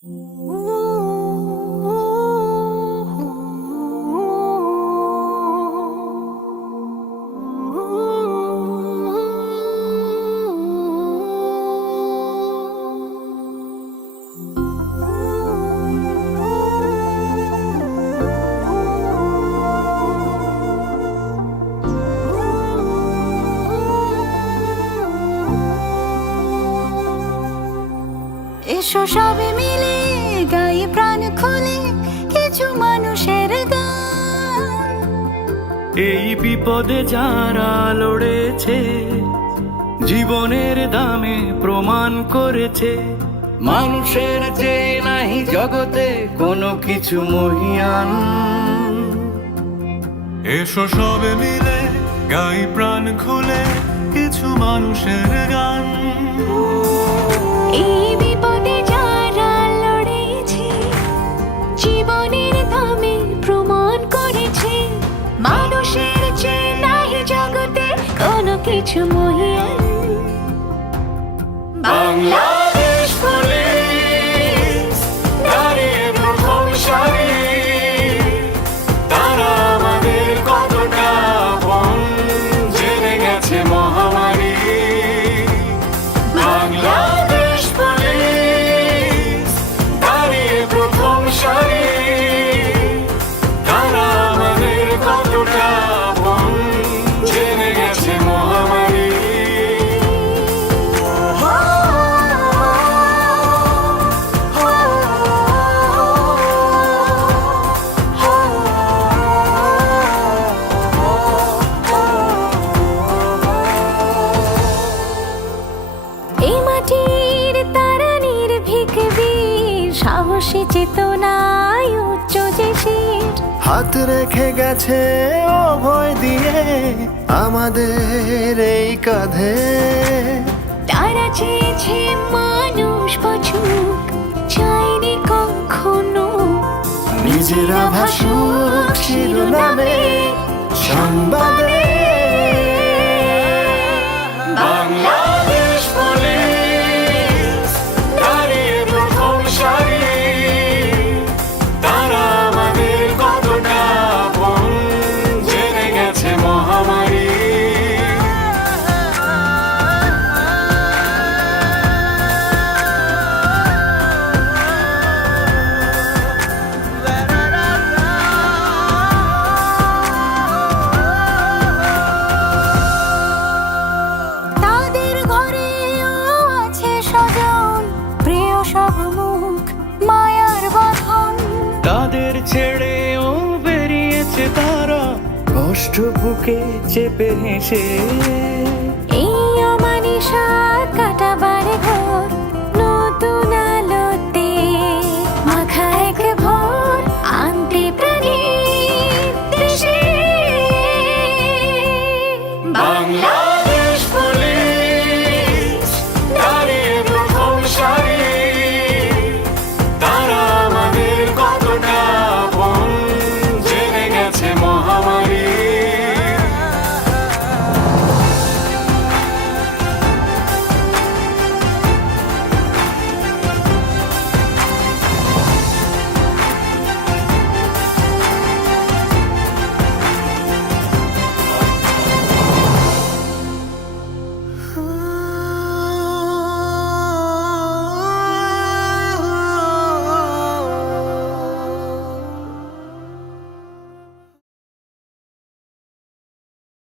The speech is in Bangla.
এসো সবে মিলে গাই প্রাণ খুলে কিছু মানুষের গান। এই বিপদে যারা লড়েছে, জীবনের দামে প্রমাণ করেছে, মানুষের চেয়ে নাই জগতে কোনো কিছু মহিয়ান। এসো সবে মিলে গাই প্রাণ খুলে কিছু মানুষের গান। এই বিপদে যারা লড়েছে, জীবনের দামে প্রমাণ করেছে, মানুষের চেয়ে নাই জগতে কোনো কিছু মহিয়ান। বাংলাদেশ পুলিশ দাঁড়িয়ে প্রথম সারি, তারা আমাদের কতটা আপন জেনে গেছে মহামারী। বাংলাদেশ পুলিশ দাঁড়িয়ে প্রথম সারি, তারা আমাদের কতটা আপন জেনে গেছে মহামারী। এই মাটির তারা নির্ভীক বীর, সাহসী চেতনায় উচ্চ যে শির। হাত রেখে গেছে অভয় দিয়ে আমাদের এই কাঁধে। তারা চেয়েছে মানুষ বাঁচুক, চায়নি কখনো নিজেরা ভাসুক শিরোনামে সংবাদে। বাংলাদেশ পুলিশ দাঁড়িয়ে প্রথম সারি, তারা আমাদের কতটা আপন জেনে গেছে মহামারী। তাদের ঘরেও আছে স্বজন, প্রিয় সব মুখ মায়ার বাঁধন। তাদের ছেড়েও বেরিয়েছে তারা, কষ্ট বুকে চেপে হেসে।